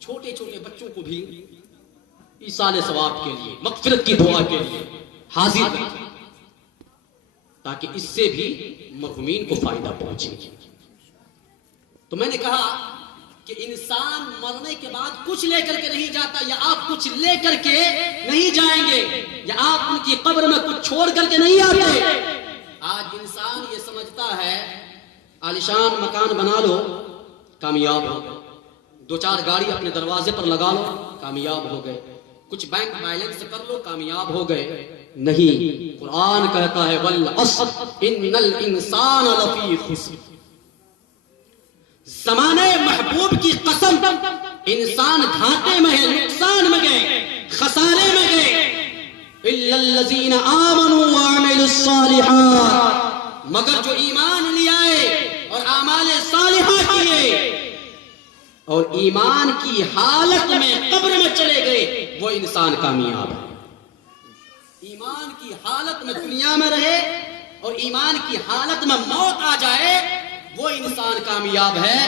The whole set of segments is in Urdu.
چھوٹے چھوٹے بچوں کو بھی ایصال ثواب کے لیے، مغفرت کی دعا کے لیے حاضر رکھیں تاکہ اس سے بھی مرحومین کو فائدہ پہنچے۔ تو میں نے کہا کہ انسان مرنے کے بعد کچھ لے کر کے نہیں جاتا، یا آپ کچھ لے کر کے نہیں جائیں گے، یا آپ ان کی قبر میں کچھ چھوڑ کر کے نہیں آتے۔ آج انسان یہ سمجھتا ہے عالیشان مکان بنا لو کامیاب ہو گئے، دو چار گاڑی اپنے دروازے پر لگا لو کامیاب ہو گئے، کچھ بینک بیلنس کر لو کامیاب ہو گئے۔ نہیں، قرآن کہتا ہے والعصر ان الانسان لفی خسر، زمانے محبوب کی قسم انسان گھاٹے میں ہے، نقصان میں گئے، خسارے میں گئے، الا الذین آمنوا وعملوا الصالحات، مگر جو ایمان لے آئے اور اعمال صالحہ کیے اور ایمان کی حالت میں قبر میں چلے گئے، وہ انسان کامیاب ہے۔ ایمان کی حالت میں دنیا میں رہے اور ایمان کی حالت میں موت آ جائے، وہ انسان کامیاب ہے،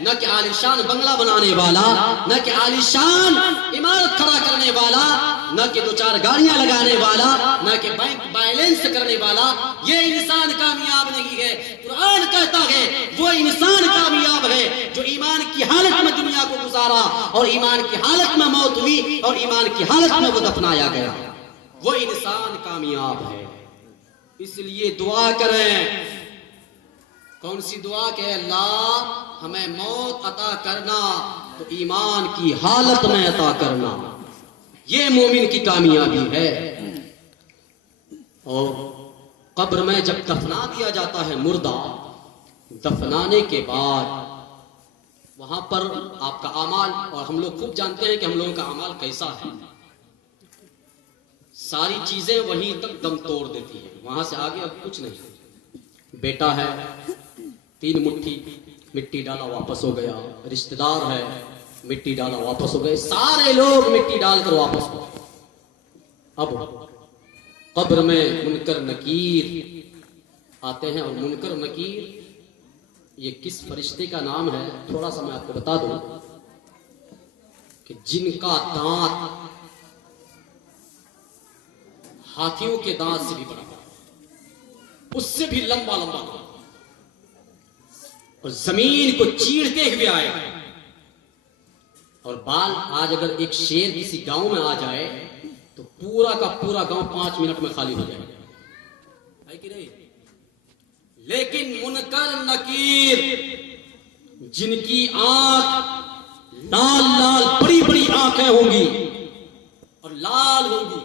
نہ کہ عالیشان بنگلہ بنانے والا، نہ کہ عالیشان عمارت کھڑا کرنے والا، نہ کہ دو چار گاڑیاں لگانے والا، نہ کہ بینک بیلنس کرنے والا۔ یہ انسان کامیاب نہیں ہے۔ قرآن کہتا ہے وہ انسان کامیاب ہے جو ایمان کی حالت میں دنیا کو گزارا اور ایمان کی حالت میں موت ہوئی اور ایمان کی حالت میں وہ دفنایا گیا، وہ انسان کامیاب ہے۔ اس لیے دعا کریں۔ کون سی دعا کہ اللہ ہمیں موت عطا کرنا تو ایمان کی حالت میں عطا کرنا، یہ مومن کی کامیابی ہے۔ اور قبر میں جب دفنا دیا جاتا ہے مردہ، دفنانے کے بعد وہاں پر آپ کا اعمال، اور ہم لوگ خوب جانتے ہیں کہ ہم لوگوں کا اعمال کیسا ہے، ساری چیزیں وہیں تک دم توڑ دیتی ہیں، وہاں سے آگے اب کچھ نہیں۔ بیٹا ہے 3 مٹھی مٹی ڈالا واپس ہو گیا، رشتہ دار ہے مٹی ڈالا واپس ہو گئے، سارے لوگ مٹی ڈال کر واپس ہو گئے۔ اب قبر میں منکر نکیر آتے ہیں، اور منکر نکیر یہ کس فرشتے کا نام ہے تھوڑا سا میں آپ کو بتا دوں کہ جن کا دانت ہاتھیوں کے دانت سے بھی بڑا، اس سے بھی لمبا لمبا، اور زمین کو چیرتے ہوئے آئے، اور بال آج اگر ایک شیر کسی گاؤں میں آ جائے تو پورا کا پورا گاؤں 5 منٹ میں خالی ہو جائے گا، ہے کہ نہیں؟ لیکن منکر نکیر جن کی آنکھ لال لال بڑی بڑی آنکھیں ہوں گی اور لال ہوں گی،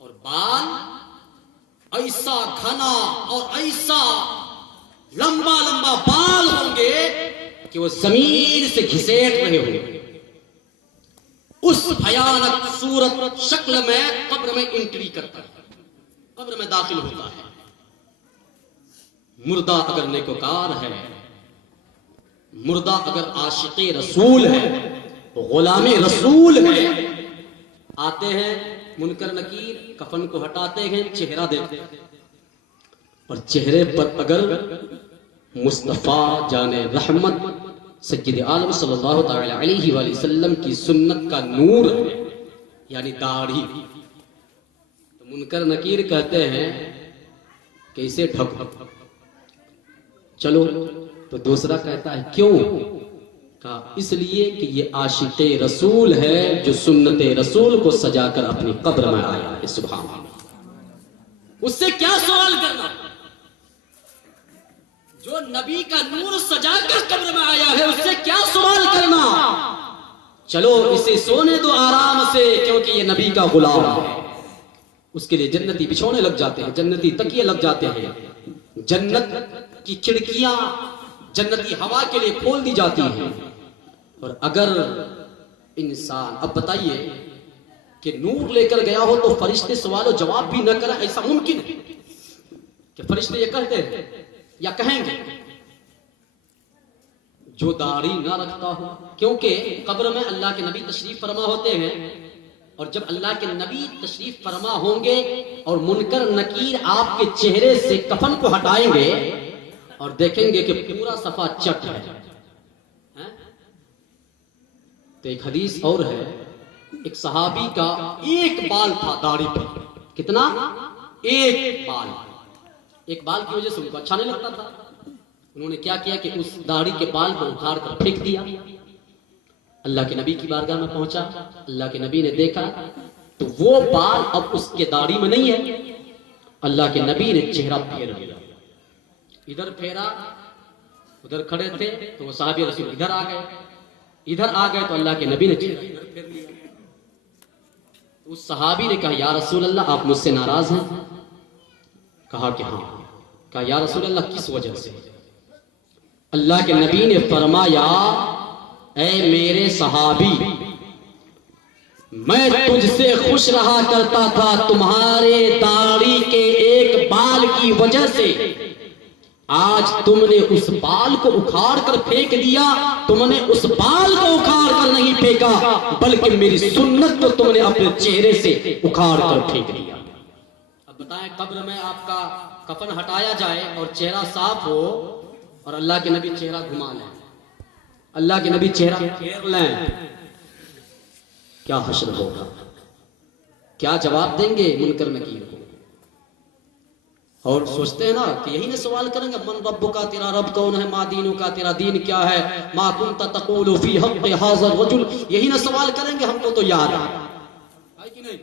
اور بال ایسا گھنا اور ایسا لمبا لمبا بال ہوں گے کہ وہ زمین سے گھسیٹ رہے ہوں گے، اس بھیانک صورت شکل میں قبر میں انٹری کرتا ہے، قبر میں داخل ہوتا ہے۔ مردہ اگر نیکوکار ہے، مردہ اگر عاشق رسول ہے، غلام رسول ہے، آتے ہیں منکر نکیر، کفن کو ہٹاتے ہیں، چہرہ دیکھتے ہیں، اور چہرے پر اگر مصطفیٰ جان رحمت سید عالم صلی اللہ تعالی علیہ وآلہ وسلم کی سنت کا نور ہے، یعنی داڑھی، تو منکر نکیر کہتے ہیں کہ اسے ڈھک۔ چلو تو دوسرا کہتا ہے کیوں؟ کہا اس لیے کہ یہ عاشق رسول ہے جو سنت رسول کو سجا کر اپنی قبر میں آیا ہے۔ سبحان اللہ، اس سے کیا سوال کرنا؟ جو نبی کا نور سجا کر قبر میں آیا ہے اس سے کیا سوال کرنا؟ چلو اسے سونے دو آرام سے، کیونکہ یہ نبی کا غلام ہے، اس کے لیے جنتی بچھونے لگ جاتے ہیں، جنتی تکیے لگ جاتے ہیں، جنت کی کھڑکیاں جنتی ہوا کے لیے کھول دی جاتی ہیں۔ اور اگر انسان، اب بتائیے کہ نور لے کر گیا ہو تو فرشتے سوال و جواب بھی نہ کریں، ایسا ممکن ہے کہ فرشتے یہ کہتے ہیں یا کہیں گے؟ جو داڑھی نہ رکھتا ہو، کیونکہ قبر میں اللہ کے نبی تشریف فرما ہوتے ہیں، اور جب اللہ کے نبی تشریف فرما ہوں گے اور منکر نکیر آپ کے چہرے سے کفن کو ہٹائیں گے اور دیکھیں گے کہ پورا صفحہ چٹ ہے، تو ایک حدیث اور ہے، ایک صحابی کا ایک بال تھا داڑھی پر، کتنا؟ ایک بال، ایک بال کی وجہ سے ان کو اچھا نہیں لگتا تھا، انہوں نے کیا کیا کہ اس داڑھی کے بال کو اکھاڑ کر پھینک دیا۔ اللہ کے نبی کی بارگاہ میں پہنچا، اللہ کے نبی نے دیکھا تو وہ بال اب اس کے داڑھی میں نہیں ہے۔ اللہ کے نبی نے چہرہ پھیر لیا، ادھر پھیرا، ادھر کھڑے تھے تو وہ صحابی رسول ادھر آ گئے تو اللہ کے نبی نے چہرہ ادھر پھیر لیا۔ اس صحابی نے کہا یا رسول اللہ آپ مجھ سے ناراض ہیں؟ کہا کہ ہاں۔ کہا یا رسول اللہ کس وجہ سے؟ اللہ کے نبی نے فرمایا اے میرے صحابی، میں تجھ سے خوش رہا کرتا تھا تمہارے داڑھی کے ایک بال کی وجہ سے، آج تم نے اس بال کو اکھاڑ کر پھینک دیا۔ تم نے اس بال کو اکھاڑ کر نہیں پھینکا بلکہ میری سنت کو تم نے اپنے چہرے سے اکھاڑ کر پھینک دیا۔ اب بتائیں قبر میں آپ کا کفن ہٹایا جائے اور چہرہ صاف ہو اور اللہ کے نبی چہرہ گھما لیں، اللہ کے نبی چہرہ پھیر لیں، کیا حشر ہوگا؟ کیا جواب دیں گے منکر نکیر کو؟ اور سوچتے ہیں نا کہ یہی نہ سوال کریں گے من رب کا، تیرا رب کون ہے، ما دینو کا، تیرا دین کیا ہے، ما کنت تقول فی حق ھذا الرجل، یہی نہ سوال کریں گے؟ ہم کو تو یاد ہے کہ نہیں؟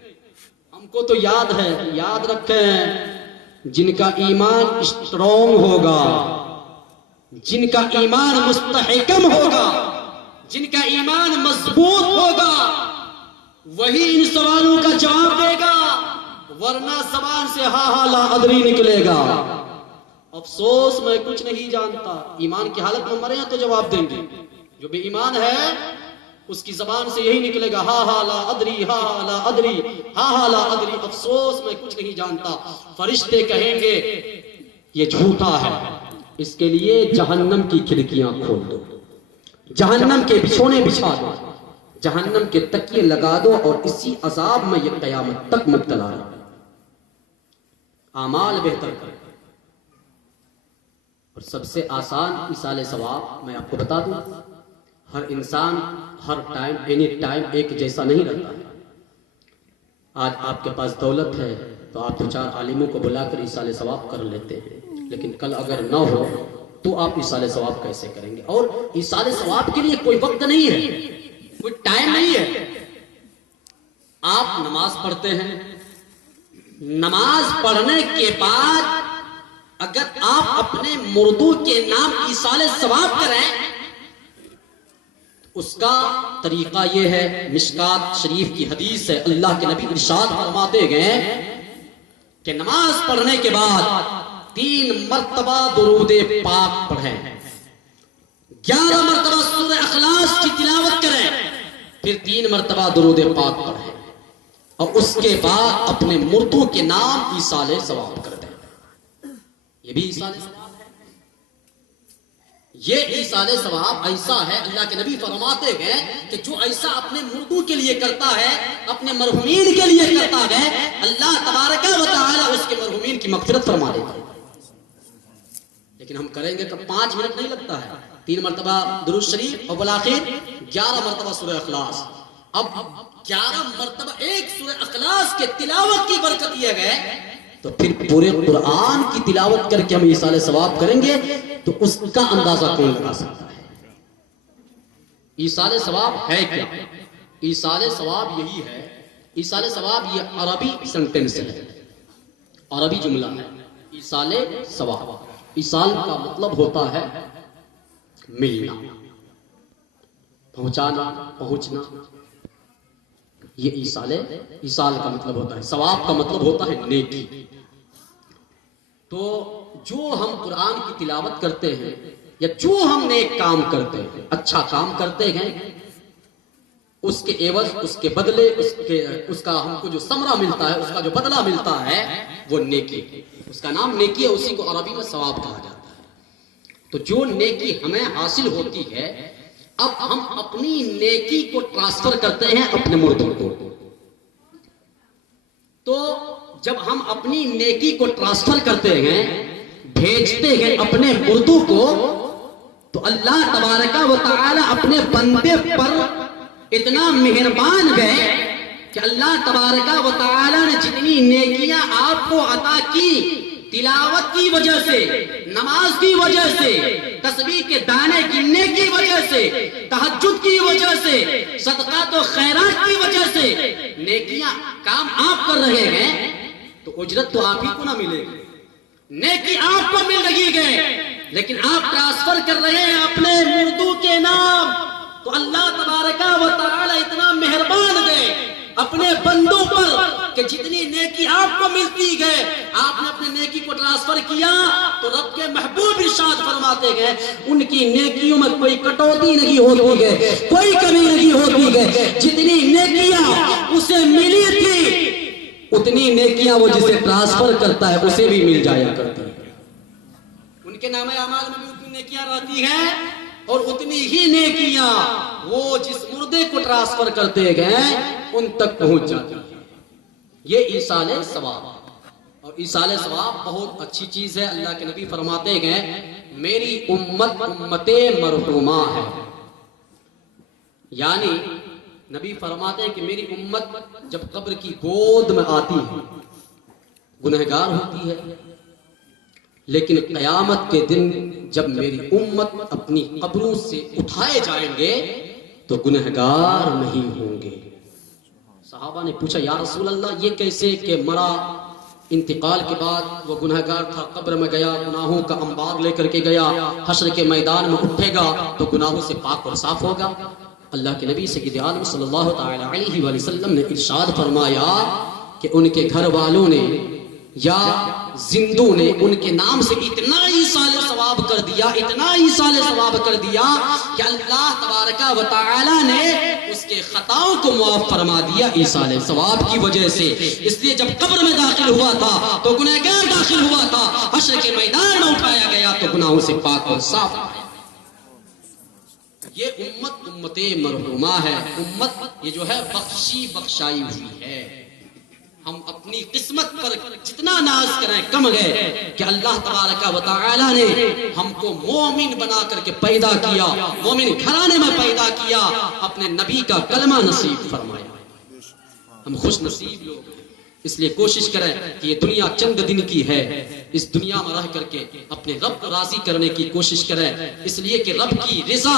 ہم کو تو یاد ہے۔ یاد رکھیں جن کا ایمان اسٹرانگ ہوگا، جن کا ایمان مستحکم ہوگا، جن کا ایمان مضبوط ہوگا، وہی ان سوالوں کا جواب دے گا، ورنہ زبان سے ہا ہا لا ادری نکلے گا، افسوس میں کچھ نہیں جانتا۔ ایمان کی حالت میں مرے ہیں تو جواب دیں گے، جو بے ایمان ہے اس کی زبان سے یہی نکلے گا ہا ہا لا ادری، ہا ہا لا ادری، ہا ہا لا ادری، افسوس میں کچھ نہیں جانتا۔ فرشتے کہیں گے یہ جھوٹا ہے، اس کے لیے جہنم کی کھڑکیاں کھول دو، جہنم کے بچھونے بچھا دو، جہنم کے تکیے لگا دو اور اسی عذاب میں یہ قیامت تک مبتلا رہے۔ اعمال بہتر کریں، اور سب سے آسان ایصال ثواب میں آپ کو بتا دوں، ہر انسان ہر ٹائم اینی ٹائم ایک جیسا نہیں رہتا ہے۔ آج آپ کے پاس دولت ہے تو آپ دو چار عالموں کو بلا کر ایصال ثواب کر لیتے ہیں، لیکن کل اگر نہ ہو تو آپ ایصال ثواب کیسے کریں گے؟ اور ایصال ثواب کے لیے کوئی وقت نہیں ہے، کوئی ٹائم نہیں ہے۔ آپ نماز پڑھتے ہیں، نماز پڑھنے کے بعد اگر آپ اپنے مردوں کے نام ایصال ثواب کریں، اس کا طریقہ یہ ہے، مشکات شریف کی حدیث ہے، اللہ کے نبی ارشاد فرماتے گئے کہ نماز پڑھنے کے بعد 3 مرتبہ درود پاک پڑھیں، 11 مرتبہ سورہ اخلاص کی تلاوت کریں، پھر 3 مرتبہ درود پاک پڑھیں، اور اس کے بعد اپنے مردوں کے نام ایصال ثواب کر دیں۔ یہ بھی ایصال ثواب ہے۔ یہ ایصال ثواب ایسا ہے، اللہ کے نبی فرماتے گئے کہ جو ایسا اپنے مردوں کے لیے کرتا ہے، اپنے مرحومین کے لیے کرتا ہے، اللہ تبارک و تعالی اس کے مرحومین کی مغفرت فرما دیتا ہے۔ لیکن ہم کریں گے تو 5 منٹ نہیں لگتا ہے، 3 مرتبہ درود شریف اور بالآخر 11 مرتبہ سورہ اخلاص۔ اب 11 مرتبہ ایک سورہ اخلاص کے تلاوت کی برکت یہ گئے تو پھر پورے قرآن کی تلاوت کر کے ہم ایصال ثواب کریں گے تو اس کا اندازہ کون لگا سکتا ہے؟ ایصال ثواب ہے کیا؟ ایصال ثواب یہی ہے، ایصال ثواب یہ عربی سنٹنس ہے، عربی جملہ ہے، ایصال ثواب۔ ایصال کا مطلب ہوتا ہے ملنا، پہنچانا، پہنچنا، یہ ایصال کا مطلب ہوتا ہے۔ ثواب کا مطلب ہوتا ہے نیکی۔ تو جو ہم قرآن کی تلاوت کرتے ہیں یا جو ہم نیک کام کرتے ہیں، اچھا کام کرتے ہیں، اس کے عوض، اس کے بدلے، اس کا ہم کو جو ثمرہ ملتا ہے، اس کا جو بدلہ ملتا ہے وہ نیکی، اس کا نام نیکی ہے، اسی کو عربی میں ثواب کہا جاتا ہے۔ تو جو نیکی ہمیں حاصل ہوتی ہے، اب ہم اپنی نیکی کو ٹرانسفر کرتے ہیں اپنے مردوں کو۔ تو جب ہم اپنی نیکی کو ٹرانسفر کرتے ہیں، بھیجتے ہیں اپنے مردوں کو، تو اللہ تبارک و تعالی اپنے بندے پر اتنا مہربان گئے کہ اللہ تبارک و تعالی نے جتنی نیکیاں آپ کو عطا کی، تلاوت کی وجہ سے، نماز کی وجہ سے، تسبیح کے دانے گننے کی وجہ سے، تہجد کی وجہ سے، صدقات و خیرات کی وجہ سے نیکیاں کام آپ کر رہے ہیں، تو اجرت تو آپ ہی کو نہ ملے گی، نیکی آپ کو مل رہی ہے، لیکن آپ ٹرانسفر کر رہے ہیں اپنے مردو کے نام۔ تو اللہ تبارک و تعالی اتنا مہربان گئے اپنے بندوں پر کہ جتنی نیکی آپ کو ملتی گئے، آپ نے اپنے نیکی کو ٹرانسفر کیا تو رب کے محبوب ارشاد فرماتے گئے ان کی نیکیوں میں کوئی کٹوتی نہیں ہوتی ہے، کوئی کمی نہیں ہوتی ہے، جتنی نیکیاں اسے ملی تھی اتنی نیکیاں وہ جسے ٹرانسفر کرتا ہے اسے بھی مل جایا کرتی ہے۔ ان کے نام اعمال میں بھی اتنی نیکیاں رہتی ہیں اور اتنی ہی نیکیاں وہ جس مردے کو ٹرانسفر کرتے گئے ان تک پہنچ جاتی ہیں۔ یہ ایصال ثواب، اور ایصال ثواب بہت اچھی چیز ہے۔ اللہ کے نبی فرماتے گئے میری امت امت مرحومہ ہے، یعنی نبی فرماتے ہیں کہ میری امت جب قبر کی گود میں آتی ہے گنہگار ہوتی ہے، لیکن قیامت کے دن جب میری امت اپنی قبروں سے اٹھائے جائیں گے تو گنہگار نہیں ہوں گے۔ صحابہ نے پوچھا یا رسول اللہ یہ کیسے کہ مرا، انتقال کے بعد وہ گنہگار تھا، قبر میں گیا، گناہوں کا انبار لے کر کے گیا، حشر کے میدان میں اٹھے گا تو گناہوں سے پاک اور صاف ہوگا۔ اللہ کے نبی سید عالم صلی اللہ تعالی علیہ وآلہ وسلم نے ارشاد فرمایا کہ ان کے گھر والوں نے یا زندوں نے ان کے نام سے اتنا ایصال ثواب کر دیا، اتنا ایصال ثواب کر دیا کہ اللہ تبارک و تعالی نے اس کے خطاؤں کو معاف فرما دیا ایصال ثواب کی وجہ سے۔ اس لیے جب قبر میں داخل ہوا تھا تو گنہگار داخل ہوا تھا، حشر کے میدان میں اٹھایا گیا تو گناہوں سے پاک اور صاف۔ یہ امت امت مرحومہ ہے، امت یہ جو ہے بخشی بخشائی ہوئی ہے۔ ہم اپنی قسمت پر جتنا ناز کریں کم ہے کہ اللہ تبارک و تعالی نے ہم کو مومن بنا کر کے پیدا کیا، مومن گھرانے میں پیدا کیا، اپنے نبی کا کلمہ نصیب فرمایا۔ ہم خوش نصیب لوگ ہیں، اس لیے کوشش کریں کہ یہ دنیا چند دن کی ہے، اس دنیا میں رہ کر کے اپنے رب کو راضی کرنے کی کوشش کریں، اس لیے کہ رب کی رضا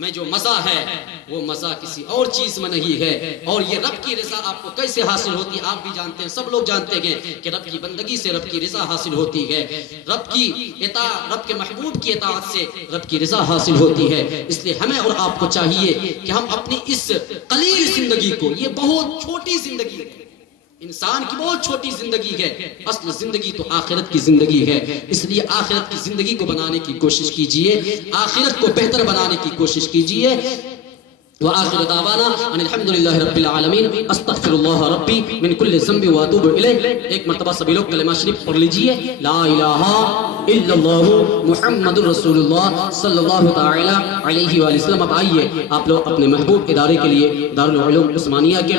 میں جو مزہ ہے وہ مزہ کسی اور چیز میں نہیں ہے۔ اور یہ رب کی رضا آپ کو کیسے حاصل ہوتی ہے آپ بھی جانتے ہیں، سب لوگ جانتے ہیں کہ رب کی بندگی سے رب کی رضا حاصل ہوتی ہے، رب کی اطاعت، رب کے محبوب کی اطاعت سے رب کی رضا حاصل ہوتی ہے۔ اس لیے ہمیں اور آپ کو چاہیے کہ ہم اپنی اس قلیل زندگی کو، یہ بہت چھوٹی زندگی ہے، انسان کی بہت چھوٹی زندگی ہے، اصل زندگی تو آخرت کی زندگی ہے، اس لیے آخرت کی زندگی کو بنانے کی کوشش کیجئے، آخرت کو بہتر بنانے کی کوشش کیجئے۔ وآخر دعوانا ان الحمدللہ رب العالمین، استغفر اللہ ربی من کل ذنب واتوب الیہ۔ ایک مرتبہ سبھی لوگ کلمہ شریف پڑھ لیجئے، لا الہ الا اللہ محمد رسول اللہ صلی اللہ تعالی علیہ وآلہ وسلم۔ اب آئیے آپ لوگ اپنے محبوب ادارے کے لیے دارالعلوم عثمانیہ کے